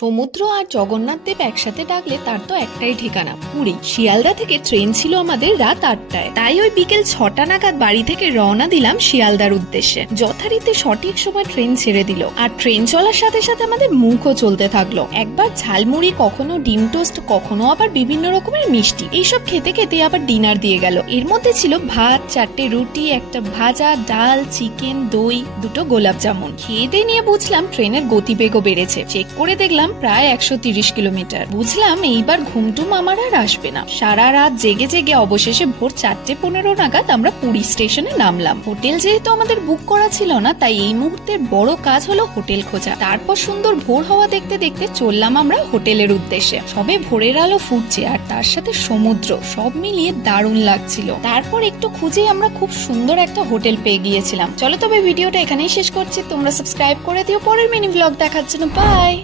সমুদ্র আর জগন্নাথ দেব একসাথে ডাকলে তার তো একটাই ঠিকানা, পুরী। শিয়ালদা থেকে ট্রেন ছিল আমাদের রাত 8টায়, তাই ওই বিকেল 6টা নাগাদ বাড়ি থেকে রওনা দিলাম শিয়ালদার উদ্দেশ্যে। যথারীতি সঠিক সময় ট্রেন ছেড়ে দিল, আর ট্রেন চলার সাথে সাথে আমাদের মুখও চলতে থাকলো। একবার ঝালমুড়ি, কখনো ডিম টোস্ট, কখনো আবার বিভিন্ন রকমের মিষ্টি। এইসব খেতে খেতে আবার ডিনার দিয়ে গেল। এর মধ্যে ছিল ভাত, 4টে রুটি, একটা ভাজা, ডাল, চিকেন, দই, 2টো গোলাপ জামুন। খেয়ে দিয়ে নিয়ে বুঝলাম ট্রেনের গতিবেগও বেড়েছে। চেক করে দেখলাম প্রায় 130 কিলোমিটার। বুঝলাম এইবার ঘুমটুম আমার আর আসবে না। সারা রাত জেগে জেগে অবশেষে ভোর 4:15 নাগাদ আমরা পুরী স্টেশনে নামলাম। হোটেল যেহেতু আমাদের বুক করা ছিল না, তাই এই মুহূর্তের বড় কাজ হলো হোটেল খোঁজা। তারপর সুন্দর ভোর হওয়া দেখতে দেখতে চললাম আমরা হোটেলের উদ্দেশ্যে। সবে ভোরের আলো ফুটছে আর তার সাথে সমুদ্র, সব মিলিয়ে দারুণ লাগছিল। তারপর একটু খুঁজে আমরা খুব সুন্দর একটা হোটেল পেয়ে গিয়েছিলাম। চলো তবে ভিডিওটা এখানেই শেষ করছি। তোমরা সাবস্ক্রাইব করে দিও পরের মিনি ব্লগ দেখার জন্য। বাই।